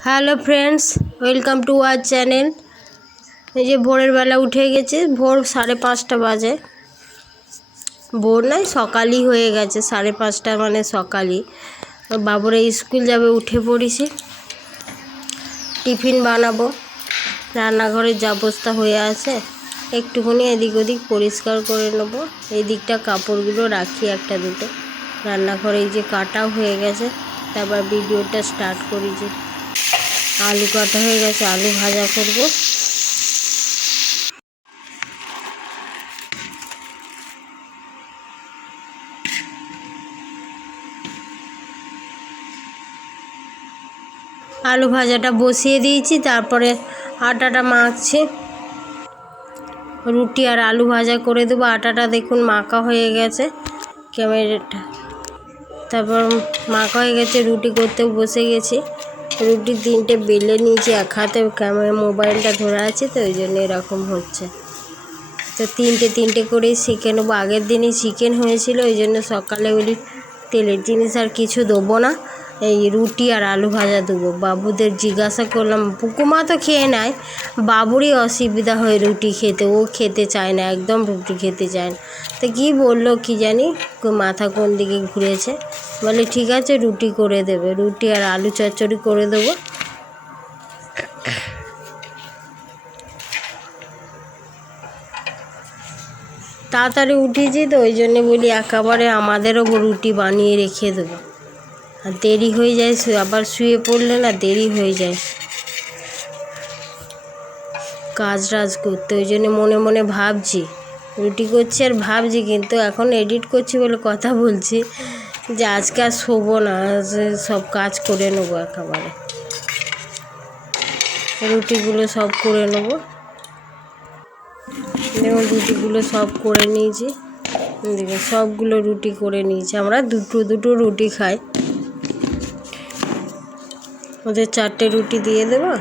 Hello friends, welcome to our channel. এই যে ভোরের বেলা উঠে গেছে, ভোর সাড়ে পাঁচটা বাজে। ভোর নয়, সকালই হয়ে গেছে, সাড়ে পাঁচটা মানে সকালই। বাবুরা স্কুল যাবে, উঠে পড়েছি। টিফিন বানাবো। রান্নাঘরের যা অবস্থা হয়ে আছে, একটুখানি এদিক ওদিক পরিষ্কার করে নেব। এই দিকটা কাপড়গুলো রাখি একটা দুটো। রান্নাঘরে এই যে কাটাও হয়ে গেছে, তারপর ভিডিওটা স্টার্ট করেছি আলু কাটা হয়ে গেছে, আলু ভাজা করব। আলু ভাজাটা বসিয়ে দিয়েছি, তারপরে আটাটা মাখছি। রুটি আর আলু ভাজা করে দেবো। আটাটা দেখুন মাখা হয়ে গেছে ক্যামেরাটা। তারপর মাখা হয়ে গেছে, রুটি করতে বসে গেছি। রুটি তিনটে বেলে নিয়েছি, এক হাতে ক্যামেরা মোবাইলটা ধরা আছে তো, ওই জন্য এরকম হচ্ছে। তো তিনটে তিনটে করেই শিখে নেব। আগের দিনই চিকেন হয়েছিল, ওই জন্য সকালে বলি তেলের জিনিস আর কিছু দেবো না। এই রুটি আর আলু ভাজা দেবো। বাবুদের জিজ্ঞাসা করলাম, পুকুমা তো খেয়ে নেয় বাবুরই অসুবিধা হয় রুটি খেতে, ও খেতে চায় না, একদম রুটি খেতে চায় না। তো কী বলল কি জানি মাথা কোন দিকে ঘুরেছে। বলে, ঠিক আছে, রুটি করে দেবে, রুটি আর আলু চচ্চড়ি করে দেবো। তাড়াতাড়ি উঠেছি তো, ওই জন্য বলি, একেবারে আমাদেরও রুটি বানিয়ে রেখে দেবো। আর দেরি হয়ে যায় আবার শুয়ে পড়লে না দেরি হয়ে যায়। কাজ টাজ করতে, ওই জন্য মনে মনে ভাবছি। রুটি করছি আর ভাবছি, কিন্তু এখন এডিট করছি বলে কথা বলছি যে আজকে আর শোবো না সব কাজ করে নেব একেবারে। রুটিগুলো সব করে নেব। দেখুন, রুটিগুলো সব করে নিয়েছি। সবগুলো রুটি করে নিয়েছি। আমরা দুটো দুটো রুটি খাই। ওদের চারটে রুটি দিয়ে দেবো।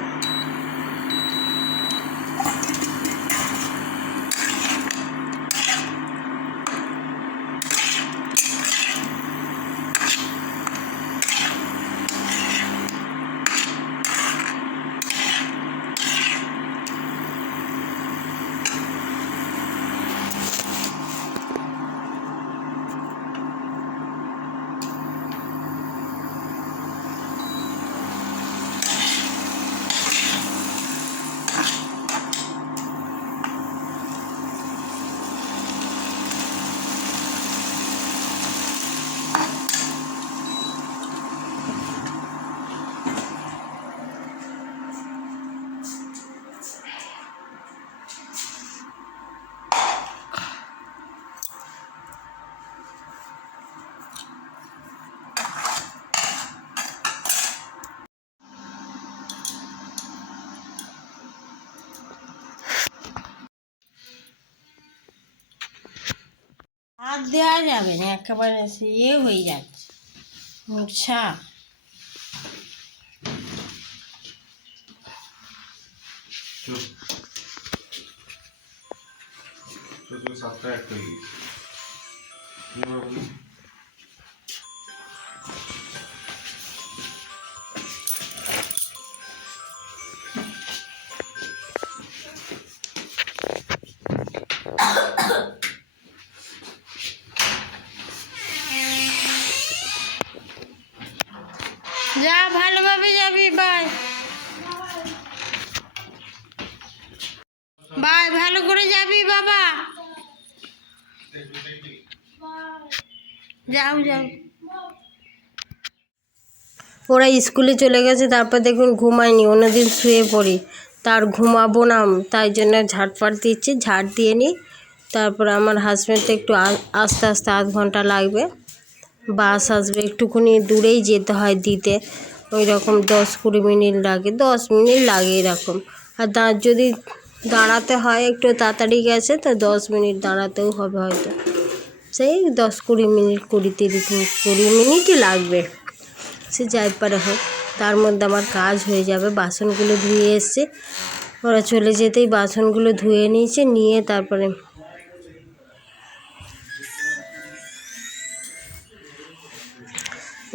দেওয়া যাবে না একেবারে ইয়ে হয়ে যাচ্ছে চুপ সাতটা একটা ওরা স্কুলে চলে গেছে, তারপর দেখুন ঘুমায়নি, অন্যদিন শুয়ে পড়ি। তার ঘুমাবো না, তাই জন্য ঝাড়পাট দিচ্ছি, ঝাড় দিয়ে নিই। তারপর আমার হাজব্যান্ডটা একটু আস্তে আস্তে আধ ঘণ্টা লাগবে। বাস আসবে একটুখানি দূরেই যেতে হয় দিতে। ওই রকম দশ কুড়ি মিনিট লাগে, দশ মিনিট লাগে এরকম। আর দা যদি দাঁড়াতে হয় একটু তাড়াতাড়ি গেছে, তো দশ মিনিট দাঁড়াতেও হবে হয়তো। সেই দশ কুড়ি মিনিট, কুড়ি তিরিশ মিনিট, কুড়ি মিনিটই লাগবে। সে যাই পারে হোক, তার মধ্যে আমার কাজ হয়ে যাবে। বাসনগুলো ধুয়ে এসছে। ওরা চলে যেতেই বাসনগুলো ধুয়ে নিয়েছে, নিয়ে তারপরে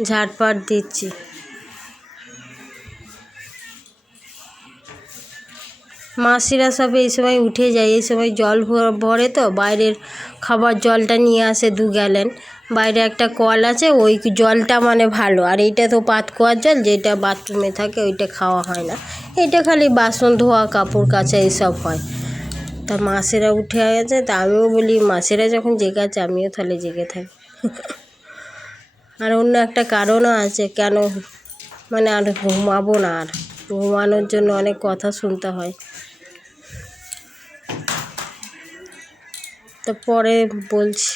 ঝাড়পাট দিচ্ছি। মাসিরা সব এই সময় উঠে যায়, এই সময় জল ভর- তো, বাইরের খাবার জলটা নিয়ে আসে দু গ্যালেন বাইরে একটা কল আছে, ওই জলটা মানে ভালো। আর এইটা তো পাত কুয়ার জল, যেটা বাথরুমে থাকে ওইটা খাওয়া হয় না। এটা খালি বাসন, ধোয়া, কাপড়, কাচা, এইসব হয়। তা মাসেরা উঠে গেছে, তা আমিও বলি, মাসেরা যখন জেগে আছে আমিও তাহলে জেগে থাকি। আর অন্য একটা কারণও আছে, কেন মানে আর ঘুমাবো না, আর ঘুমানোর জন্য অনেক কথা শুনতে হয়। তো পরে বলছি।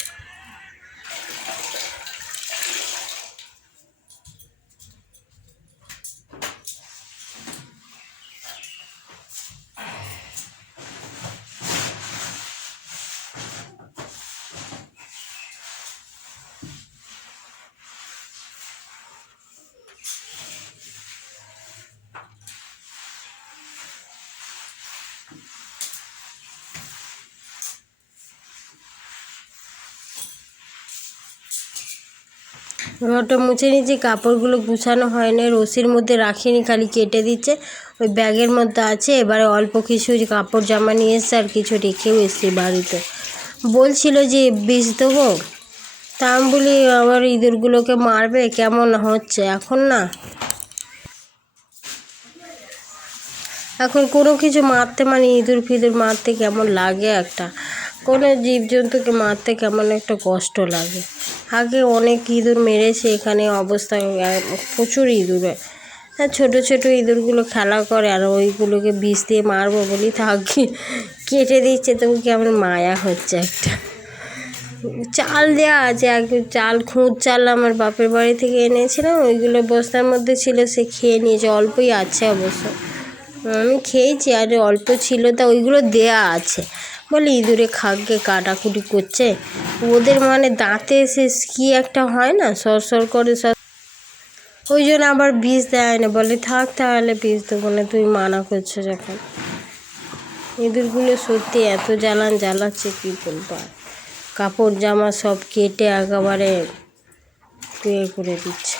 ঘরটা মুছে নিয়েছি, কাপড়গুলো গুছানো হয়নি, রশির মধ্যে রাখিনি, খালি কেটে দিচ্ছে। ওই ব্যাগের মধ্যে আছে, এবারে অল্প কিছু কাপড় জামা নিয়ে এসছে আর কিছু রেখেও এসছি বাড়িতে। বলছিল যে বিষ দেবো। তা আমি বলি আবার ইঁদুরগুলোকে মারবে, কেমন হচ্ছে? এখন না। এখন কোনো কিছু মারতে মানে ইঁদুর ফিঁদুর মারতে কেমন লাগে একটা? কোনো জীবজন্তুকে মারতে কেমন একটা কষ্ট লাগে। আগে অনেক ইঁদুর মেরেছে, এখানে অবস্থা প্রচুর ইঁদুর হয়। ছোটো ছোটো ইঁদুরগুলো খেলা করে আর ওইগুলোকে বিষ দিয়ে মারবো বলি তাকে কেটে দিচ্ছে, তবু কেমন মায়া হচ্ছে একটা। চাল দেওয়া আছে এক চাল, খুঁত চাল আমার বাপের বাড়ি থেকে এনেছিলাম, ওইগুলো বস্তার মধ্যে ছিল, সে খেয়ে নিয়েছে, অল্পই আছে অবশ্য। আমি খেয়েছি, আর অল্প ছিল, তা ওইগুলো দেয়া আছে। বলে ইঁদুরে খাগকে কাটাকুটি করছে। ওদের মানে দাঁতে সে কি একটা হয় না? সরসর করে সর। ওই জন্য আবার বিষ দেয় না। বলে, থাক তাহলে বিষ দেবো না, তুই মানা করছ যখন ইঁদুরগুলো সত্যি এত জ্বালান, জ্বালাচ্ছে কী বলব কাপড় জামা সব কেটে একেবারে ইয়ে করে দিচ্ছে।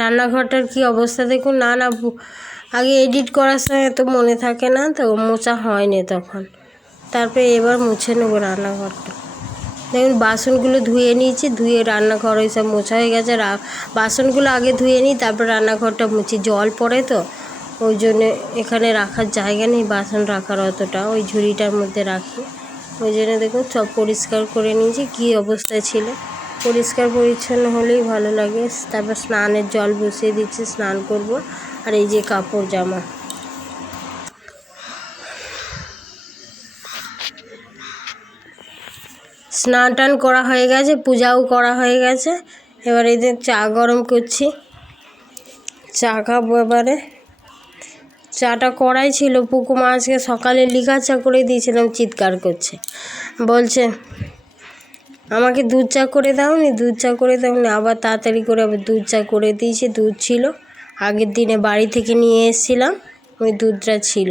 রান্নাঘরটার কি অবস্থা? দেখুন, না না আগে এডিট করার সময় তো মনে থাকে না, তো মোছা হয়নি তখন। তারপরে এবার মুছে নেব রান্নাঘরটা। দেখুন, বাসনগুলো ধুয়ে নিয়েছি, ধুয়ে রান্নাঘর ওই সব মোছা হয়ে গেছে। বাসনগুলো আগে ধুয়ে নিই, তারপর রান্নাঘরটা মুছি। জল পড়ে তো, ওই জন্যে এখানে রাখার জায়গা নেই, বাসন রাখার অতটা। ওই ঝুড়িটার মধ্যে রাখি। ওই জন্য দেখুন, সব পরিষ্কার করে নিয়েছি। কী অবস্থায় ছিল? পরিষ্কার পরিচ্ছন্ন হলেই ভালো লাগে। তারপর স্নানের জল বসিয়ে দিচ্ছি, স্নান করব। আর এই যে কাপড় জামা। স্নান টান করা হয়ে গেছে, পূজাও করা হয়ে গেছে। এবার এই যে চা গরম করছি। চা খাব এবারে। চাটা করাই ছিল পুকু মা আজকে সকালে লিখা চা করে দিয়েছিলাম চিৎকার করছে। বলছে আমাকে দুধ চা করে দাও নি দুধ চা করে দাও নি আবার তাড়াতাড়ি করে আবার দুধ চা করে দিয়েছে দুধ ছিল। আগের দিনে বাড়ি থেকে নিয়ে এসেছিলাম, ওই দুধটা ছিল।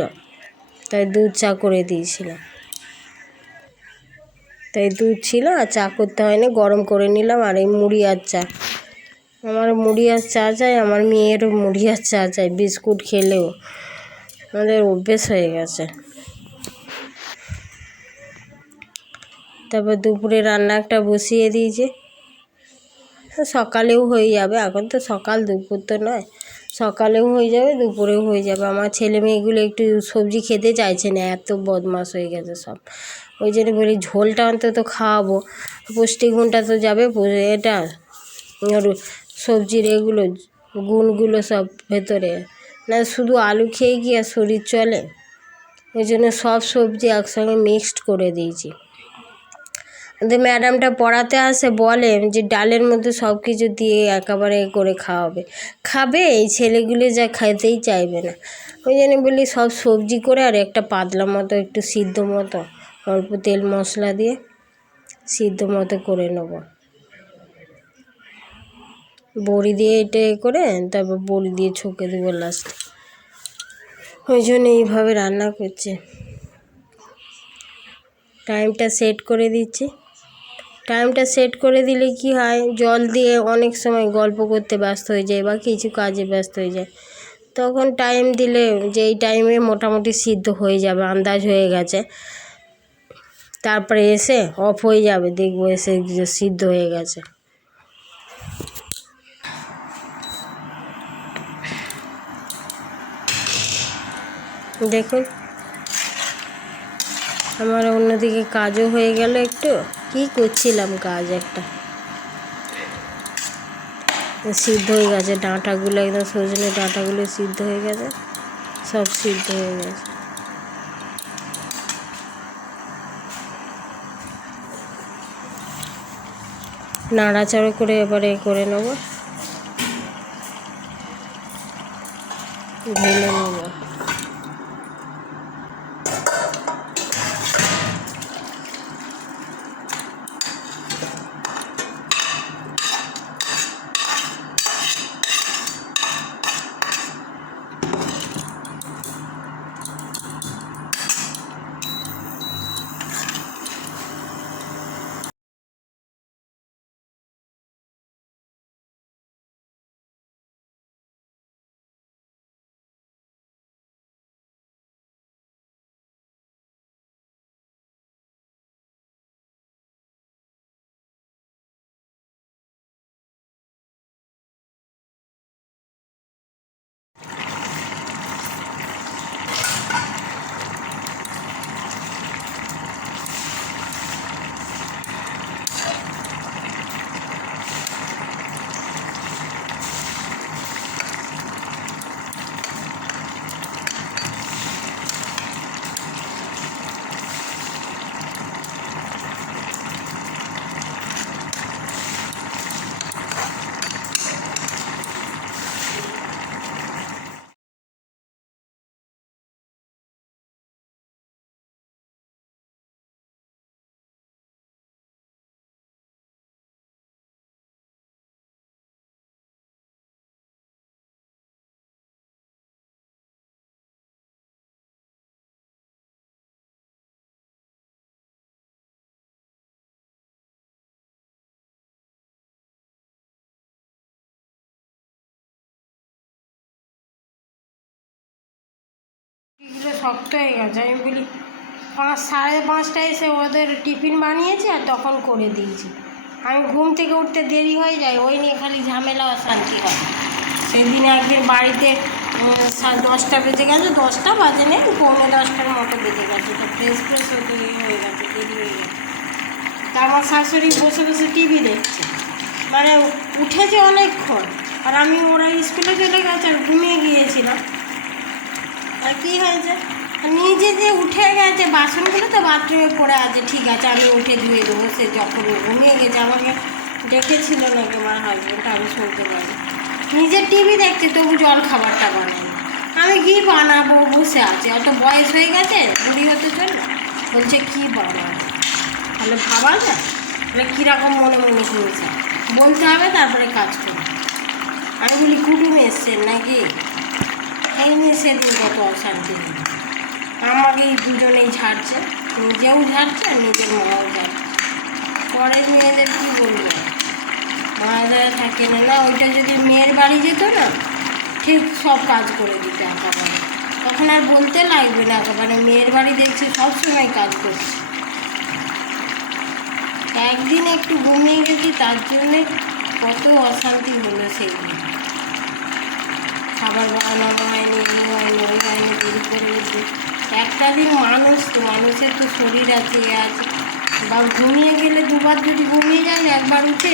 তাই দুধ চা করে দিয়েছিলাম। তাই দুধ ছিল, আর চা করতে হয়নি, গরম করে নিলাম, আর এই মুড়ি আর চা। আমার মুড়ি আর চা চাই, আমার মেয়েরও মুড়ি আর চা চাই, বিস্কুট খেলেও। আমাদের অভ্যেস হয়ে গেছে। তারপর দুপুরে রান্না একটা বসিয়ে দিয়েছে। সকালেও হয়ে যাবে, এখন তো সকাল, দুপুর তো নয়। সকালেও হয়ে যাবে, দুপুরেও হয়ে যাবে। আমার ছেলে মেয়েগুলো একটু সবজি খেতে চাইছে না, এত বদমাস হয়ে গেছে সব। ওই জন্য বলি, ঝোলটা অন্তত খাওয়াবো। পুষ্টিগুণটা তো যাবে এটা সবজির এগুলো, গুণগুলো সব ভেতরে। না, শুধু আলু খেয়ে কি আর শরীর চলে? ওই জন্য সব সবজি একসঙ্গে মিক্সড করে দিয়েছি। কিন্তু ম্যাডামটা পড়াতে আসে বলে যে ডালের মধ্যে সব কিছু দিয়ে একেবারে করে খাওয়াবে। খাবে, এই ছেলেগুলো যা খেতেই চাইবে না। ওই জন্য বলি সব সবজি করে আর একটা পাতলা মতো, একটু সিদ্ধ মতো, অল্প তেল মশলা দিয়ে সিদ্ধ মতো করে নেব। বড়ি দিয়ে এটা করে, তারপর বড়ি দিয়ে ছকে দেবো লাস্টে ওই জন্য এইভাবে রান্না করছে। টাইমটা সেট করে দিচ্ছি। টাইমটা সেট করে দিলে কি হয়? জল দিয়ে অনেক সময় গল্প করতে ব্যস্ত হয়ে যায় বা কিছু কাজে ব্যস্ত হয়ে যায়। তখন টাইম দিলে যে এই টাইমে মোটামুটি সিদ্ধ হয়ে যাবে, আন্দাজ হয়ে গেছে। তারপরে এসে অফ হয়ে যাবে, দেখব এসে সিদ্ধ হয়ে গেছে। দেখুন। আমার অন্যদিকে কাজও হয়ে গেল একটু। কি করছিলাম কাজ একটা? সিদ্ধ হয়ে গেছে, ডাঁটাগুলো একদম সজনে ডাঁটাগুলো সিদ্ধ হয়ে গেছে, সব সিদ্ধ হয়ে গেছে। নাড়াচাড়া করে এবারে করে নেব। ঢেলে শক্ত হয়ে গেছে। আমি বলি, পাঁচ, সাড়ে পাঁচটায় এসে ওদের টিফিন বানিয়েছি আর তখন করে দিয়েছি। আমি ঘুম থেকে উঠতে দেরি হয়ে যায়, ওই নিয়ে খালি ঝামেলা অশান্তি হয়। সেদিন একদিন বাড়িতে দশটা বেজে গেছে, দশটা বাজে নেই, পৌনে দশটার মতো বেজে গেছে। তো ফ্রেশ ফ্রেশ ইয়ে হয়ে গেছে, দেরি হয়ে গেছে। তা আমার শাশুড়ি বসে বসে টিভি দেখছে। মানে উঠেছে অনেকক্ষণ, আর আমি ওরা স্কুলে চলে গেছে আর ঘুমিয়ে গিয়েছিলাম। আর কী হয়েছে? নিজে যে উঠে গেছে বাসনগুলো তো বাথরুমে পড়ে আছে, ঠিক আছে, আমি উঠে ধুয়ে দেবো, সে যখন ঘুমিয়ে গেছে, আমাকে ডেকেছিল নাকি আমার হাজব্যান্ড আমি শুনতে পারি নিজে টিভি দেখছে, তবু জল খাবারটা বানাই আমি কি বানাবো, বসে আছে, অত বয়স হয়ে গেছে, বুড়ি হতে চল বলছে, কী বানাবো? তাহলে ভাবা যায়, তাহলে কীরকম মনে মনে শুনছে বলতে হবে, তারপরে কাজ করবে। আমি বলি, কুটুম এসছেন নাকি? এই নিয়ে সেদিন কত অশান্তি হলো। আমাকে এই দুজনেই ছাড়ছে, নিজেও ঝাড়ছে আর নিজের মাও ঝাড়ছে পরের মেয়েদের কী বলব? মায়েরা থাকে না না, ওইটা যদি মেয়ের বাড়ি যেত না, ঠিক সব কাজ করে দিত একেবারে। তখন আর বলতে লাগবে না, একেবারে মেয়ের বাড়ি দেখছে, সব সময় কাজ করছে। একদিন একটু ঘুমিয়ে গেছি, তার জন্যে কত অশান্তি হলো সেদিন খাবার বানানো হয়নি এই হয়নি ওই হয়নি দেরি করে গেছে একটা দিন মানুষ, তো মানুষের তো শরীর আছে, এ আছে। বা ঘুমিয়ে গেলে দুবার যদি ঘুমিয়ে যায় একবার উঠে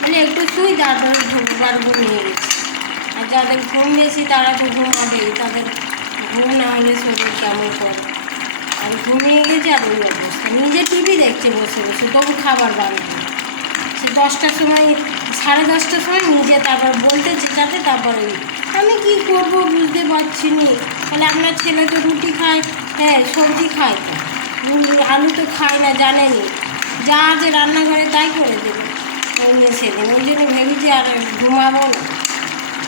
মানে একটু শুই, তারপরে দুবার ঘুমিয়ে গেছে। আর যাদের ঘুম বেশি, তারা তো ঘুমাবেই, তাদের ঘুম না হলে শরীর কেমন করে আর ঘুমিয়ে গেছে আর ওই অবস্থা। নিজে টিভি দেখছে বসে বসে, তবু খাবার বানাবে সে দশটার সময় সাড়ে দশটার সময় নিজে তারপর বলতে যাতে তারপরে আমি কি করব বুঝতে পারছি নি। তাহলে আপনার ছেলে তো রুটি খায় হ্যাঁ সবজি খায়। আলু তো খায় না জানেনি যা আছে রান্নাঘরে তাই করে দেবে। সেদিন ওই জন্য ভেবেছি আর ঘুমাবো না।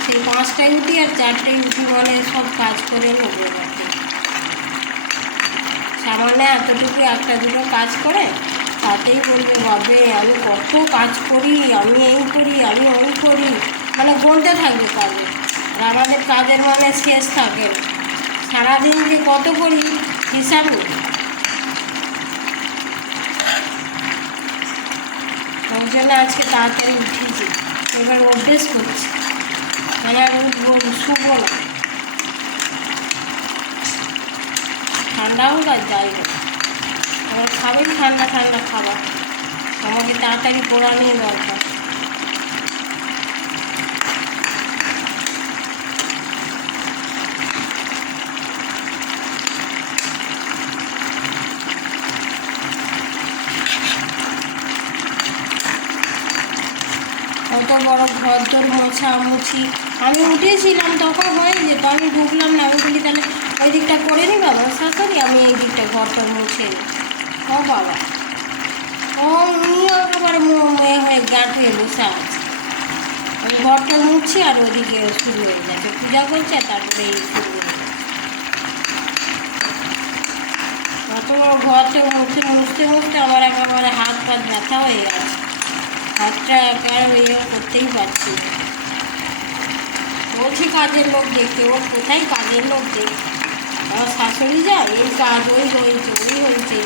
সেই পাঁচটায় উঠি আর চারটায় উঠি মানে সব কাজ করে নেব সামান্য এতটুকু একটা দুটো কাজ করে। তাতেই বলবে ভাবে আমি কত কাজ করি, আমি এই করি, আমি ওই করি। মানে বলতে থাকবে কাজে আর আমাদের কাজের মানে শেষ থাকে না। সারাদিন যে কত করি, হিসাব ওই জন্য আজকে তাড়াতাড়ি উঠেছি এবার অভ্যেস করছি। মানে আর উঠবো শুবো না। ঠান্ডাও আর যাই হোক। আমার খাবেন ঠান্ডা ঠান্ডা খাবার। আমাকে তাড়াতাড়ি পোড়ানোই দরকার অত বড় ঘর তোর মোছা মুছি। আমি উঠেছিলাম, তখন হয়ে যেত। আমি ঢুকলাম না। আমি বলি, তাহলে ওই দিকটা করে নি বাবা, শাশুড়ি, আমি এই দিকটা ঘরটা মুছে নিই ও বাবা। ও, উনিও একেবারে মেয়ে হয়ে গ্যাট হয়ে বসে আছে। আমি ঘরটা মুছছি আর ওদিকে শুরু হয়ে যাচ্ছে পূজা করছে, তারপরে এই শুরু হয়ে অত বড় ঘরটা মুছতে মুছতে মুছতে আমার একেবারে হাত পাত ব্যথা হয়ে গেছে। হাতটা একেবারে ইয়ে করতেই পারছি বলছি কাজের লোক দেখতে, ও কোথায় কাজের লোক দেখতে? আমার শাশুড়ি যায় এই কাজ, ওই হয়েছে ওই হয়েছে।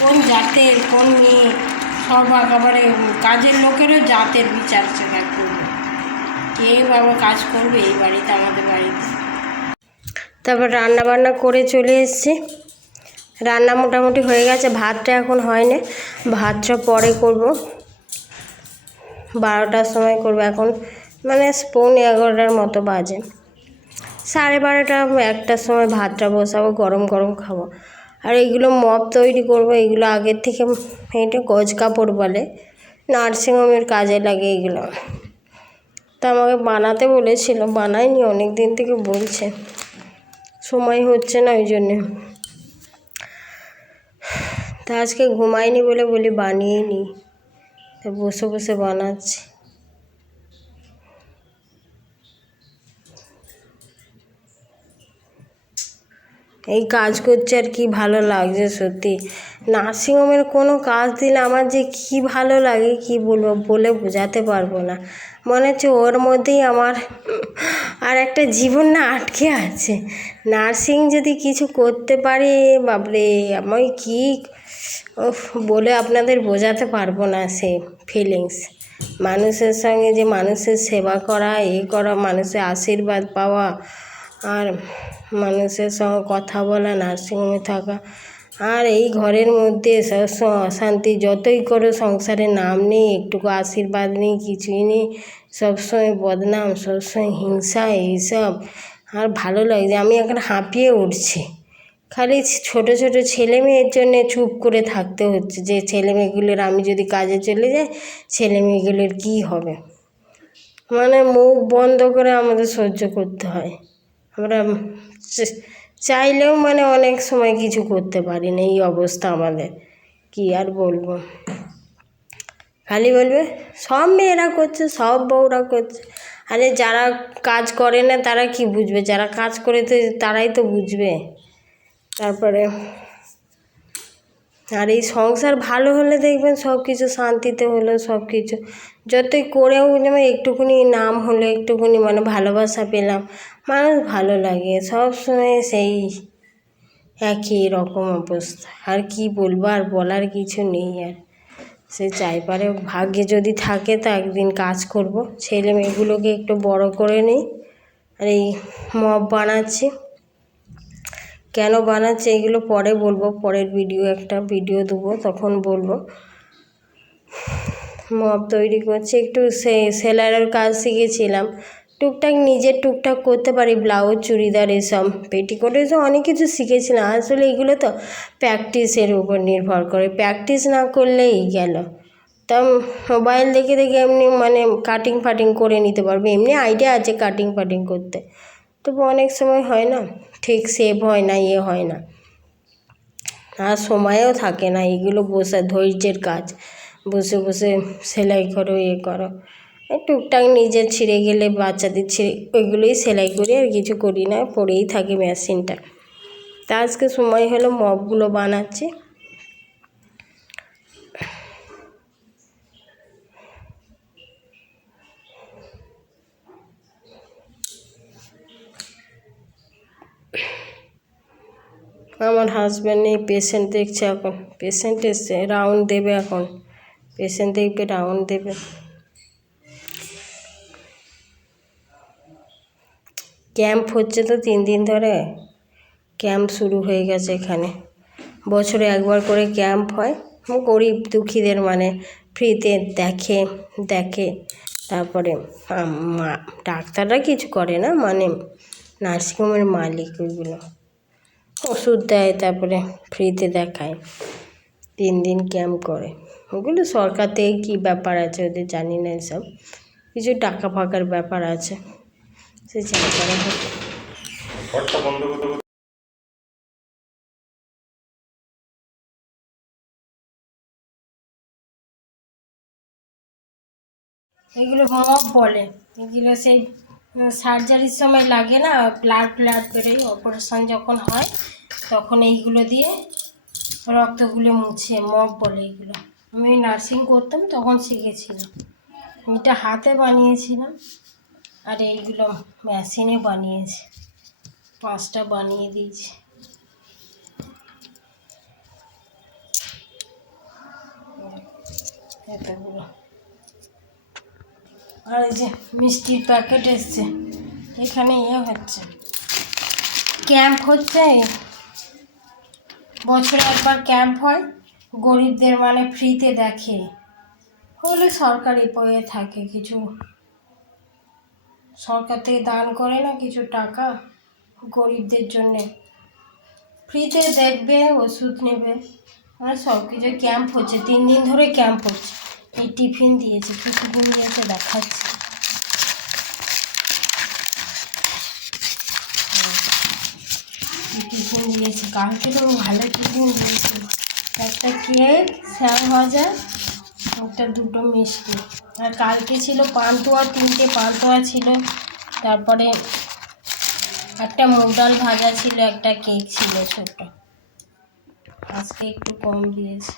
কোন জাতের, কোন মেয়ে সব একেবারে কাজের লোকেরও জাতের বিচার সেটা করবে কে বাবা কাজ করবে এই বাড়িতে, আমাদের বাড়িতে? তারপর রান্না বান্না করে চলে এসেছি। রান্না মোটামুটি হয়ে গেছে, ভাতটা এখন হয়নি। ভাতটা পরে করব। বারোটার সময় করব এখন। মানে পৌনে এগারোটার মতো বাজে। সাড়ে বারোটা, একটার সময় ভাতটা বসাবো, গরম গরম খাব। আর এইগুলো মপ তৈরি করব, এগুলো আগের থেকে এটা গজ কাপড় বলে। নার্সিংহোমের কাজে লাগে এগুলো। তা আমাকে বানাতে বলেছিল বানাইনি অনেক দিন থেকে বলছে। সময় হচ্ছে না ওই জন্যে। তা আজকে ঘুমাইনি বলে বলি বানিয়ে নিই তা বসে বসে বানাচ্ছি। এই কাজ করছে আর কি ভালো লাগছে সত্যি। নার্সিংহোমের কোনো কাজ দিলে আমার যে কি ভালো লাগে কি বলব বলে বোঝাতে পারব না। মনে হচ্ছে ওর মধ্যেই আমার আর একটা জীবন না আটকে আছে। নার্সিং যদি কিছু করতে পারি, বাপরে, আমি কি বলে আপনাদের বোঝাতে পারব না সে ফিলিংস মানুষের সঙ্গে যে মানুষের সেবা করা, এ করা, মানুষের আশীর্বাদ পাওয়া আর মানুষের সঙ্গে কথা বলা নার্সিংহোমে থাকা, আর এই ঘরের মধ্যে সবসময় অশান্তি, যতই করো সংসারে নাম নেই, একটুকু আশীর্বাদ নেই, কিছুই নেই, সবসময় বদনাম, সবসময় হিংসা, এইসব। আর ভালো লাগছে আমি এখন হাঁপিয়ে উঠছি। খালি ছোট ছোট ছেলে মেয়ের জন্য চুপ করে থাকতে হচ্ছে, যে ছেলে মেয়েগুলোর আমি যদি কাজে চলে যাই, ছেলে মেয়েগুলোর কী হবে? মানে মুখ বন্ধ করে আমাদের সহ্য করতে হয়। আমরা চাইলেও মানে অনেক সময় কিছু করতে পারি না, এই অবস্থা আমাদের। কি আর বলব? খালি বলবে, সব মেয়েরা করছে, সব বউরা করছে। আরে যারা কাজ করে না, তারা কি বুঝবে? যারা কাজ করে তো তারাই তো বুঝবে। তারপরে, আর এই সংসার ভালো হলে দেখবেন সব কিছু শান্তিতে হলো, সব কিছু। যতই করেও যেমন একটুখানি নাম হলো, একটুখানি মানে ভালোবাসা পেলাম মানুষ ভালো লাগে, সব সময় সেই একই রকম অবস্থা। আর কি বলব, আর বলার কিছু নেই আর। সে চাই পারে, ভাগ্যে যদি থাকে তো একদিন কাজ করব। ছেলে মেয়েগুলোকে একটু বড় করে নিই, আর এই মপ বানাচ্ছি। কেন বানাচ্ছি এগুলো পরে বলব, পরের ভিডিও একটা ভিডিও দেবো, তখন বলব। মপ তৈরি করছি, একটু সে, সেলাইয়ের কাজ শিখেছিলাম। টুকটাক নিজের টুকটাক করতে পারি ব্লাউজ চুড়িদার এসব। পেটিকোট এসব অনেক কিছু শিখেছিলাম। আসলে এগুলো তো প্র্যাকটিসের উপর নির্ভর করে। প্র্যাকটিস না করলেই গেল। তা মোবাইল দেখে দেখে এমনি মানে কাটিং ফাটিং করে নিতে পারবে। এমনি আইডিয়া আছে কাটিং ফাটিং করতে। তবু অনেক সময় হয় না। ঠিক সেভ হয় না ইয়ে হয় না। আর সময়ও থাকে না। এগুলো বসে ধৈর্যের কাজ। বসে বসে সেলাই করো ইয়ে করো। টুকটাক নিজের ছিঁড়ে গেলে বাচ্চাদের ছিঁড়ে, ওইগুলোই সেলাই করি আর কিছু করি না পরেই থাকে মেশিনটা। তা আজকে সময় হলো মগগুলো বানাচ্ছি। আমার হাজব্যান্ড নেই পেশেন্ট দেখছে এখন। পেশেন্ট এসছে রাউন্ড দেবে এখন। পেশেন্ট দেখবে রাউন্ড দেবে। ক্যাম্প হচ্ছে তো তিন দিন ধরে। ক্যাম্প শুরু হয়ে গেছে এখানে। বছরে একবার করে ক্যাম্প হয়। গরিব দুঃখীদের মানে ফ্রিতে দেখে দেখে। তারপরে ডাক্তাররা কিছু করে না মানে নার্সিংহোমের মালিক ওইগুলো। ওষুধ দেয়, তারপরে ফ্রিতে দেখায়। তিন দিন ক্যাম্প করে। ওগুলো সরকার থেকে কী ব্যাপার আছে ওদের জানি না এসব। কিছু টাকা ফাকার ব্যাপার আছে। সে জানি করা হোক এগুলো মপ বলে। এগুলো সেই সার্জারির সময় লাগে না ব্লাড ব্লাড বেরোয় অপারেশন যখন হয় তখন এইগুলো দিয়ে রক্তগুলো মুছে মপ বলে এগুলো। আমি নার্সিং করতাম তখন শিখেছিলাম। এটা হাতে বানিয়েছিলাম আর এইগুলো মেশিনে বানিয়েছি। পাঁচটা বানিয়ে দিয়েছি। এতগুলো। আর এই যে মিষ্টির প্যাকেট এসছে, এখানে ইয়ে হচ্ছে। ক্যাম্প হচ্ছে বছরে একবার ক্যাম্প হয়, গরিবদের মানে ফ্রিতে দেখে। হলে সরকারি পয়ে থাকে কিছু। সরকার থেকে দান করে না কিছু টাকা গরিবদের জন্যে। ফ্রিতে দেখবে, ওষুধ নেবে। আর সব কিছু ক্যাম্প হচ্ছে। তিন দিন ধরে ক্যাম্প হচ্ছে। এই টিফিন দিয়েছে টিফিন দিয়েছে দেখাচ্ছে। টিফিন দিয়েছে। কালকে তো ভালো টিফিন দিয়েছিল একটা কেক স্যার ভাজা একটা দুটো মিষ্টি। আর কালকে ছিল পান্তুয়া, তিনটে পান্তুয়া ছিল। তারপরে একটা মুগ ডাল ভাজা ছিল, একটা কেক ছিল ছোট আজকে একটু কম দিয়েছে।